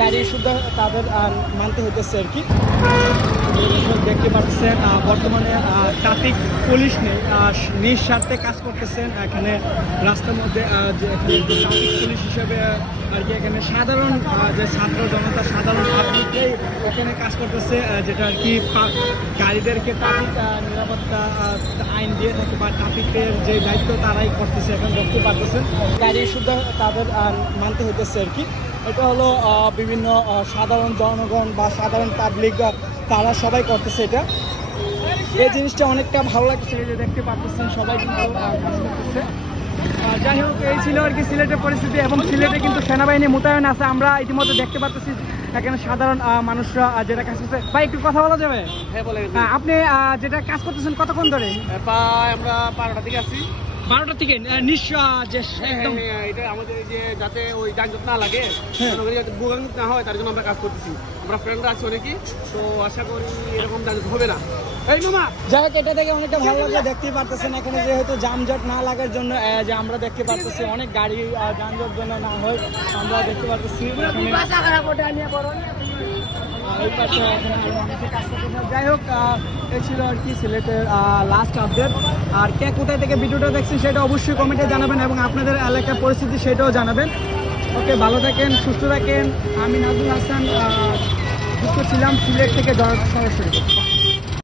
গাড়ি শুধু তাদের মানতে হইতেছে আর কি। দেখতে পাচ্ছেন বর্তমানে ট্রাফিক পুলিশ নেই, নিঃস্বার্থে কাজ করতেছেন এখানে রাস্তার মধ্যে। যে এখানে ট্রাফিক পুলিশ হিসেবে আর কি এখানে সাধারণ যে ছাত্র জনতা সাধারণ পাবলিকই এখানে কাজ করতেছে, যেটা আর কি গাড়িদেরকে ট্রাফিক নিরাপত্তা আইন দিয়ে থাকে বা ট্রাফিকের যে দায়িত্ব তারাই করতেছে। এখন দেখতে পাচ্ছেন গাড়ি শুধু তাদের মানতে হইতেছে আর কি। এটা হলো বিভিন্ন সাধারণ জনগণ বা সাধারণ পাবলিক তারা সবাই করতেছে এটা। এই জিনিসটা অনেকটা ভালো লাগছে, যে দেখতে পাচ্ছেন সবাই কিন্তু কাজ করতেছে। যাই হোক, এই ছিল আর কি সিলেটের পরিস্থিতি। এবং সিলেটে কিন্তু সেনাবাহিনী মোতায়েন আছে, আমরা ইতিমধ্যে দেখতে পাচ্ছি এখানে সাধারণ মানুষরা যেটা কাজ করছে। ভাই একটু কথা বলা যাবে? হ্যাঁ বলেন। আপনি যেটা কাজ করতেছেন কতক্ষণ ধরে? প্রায় আমরা 12টা থেকে আসি। 12টা থেকে একদম এটা আমাদের যে যাতে ওই যানজট না লাগে, ভোগান্তি না হয় তার জন্য আমরা কাজ করতেছি। আমরা ফ্রেন্ডরা আছি অনেকেই, তো আশা করি এরকম যানজট হবে না। এই মামা যাই হোক, এটা দেখে অনেকটা ভালো লাগলো। দেখতেই পারতেছেন এখানে যেহেতু যানজট না লাগার জন্য যে আমরা দেখতে পারতেছি অনেক গাড়ি যানজট জন্য না হয় আমরা দেখতে পারতেছি। যাই হোক, এই ছিল আর কি সিলেটের লাস্ট আপডেট। আর কে কোথায় থেকে ভিডিওটা দেখছেন সেটা অবশ্যই কমেন্টে জানাবেন এবং আপনাদের এলাকার পরিস্থিতি সেটাও জানাবেন। ওকে, ভালো থাকেন, সুস্থ থাকেন। আমি নাজমুল হাসান, যুক্ত ছিলাম সিলেট থেকে সরাসরি।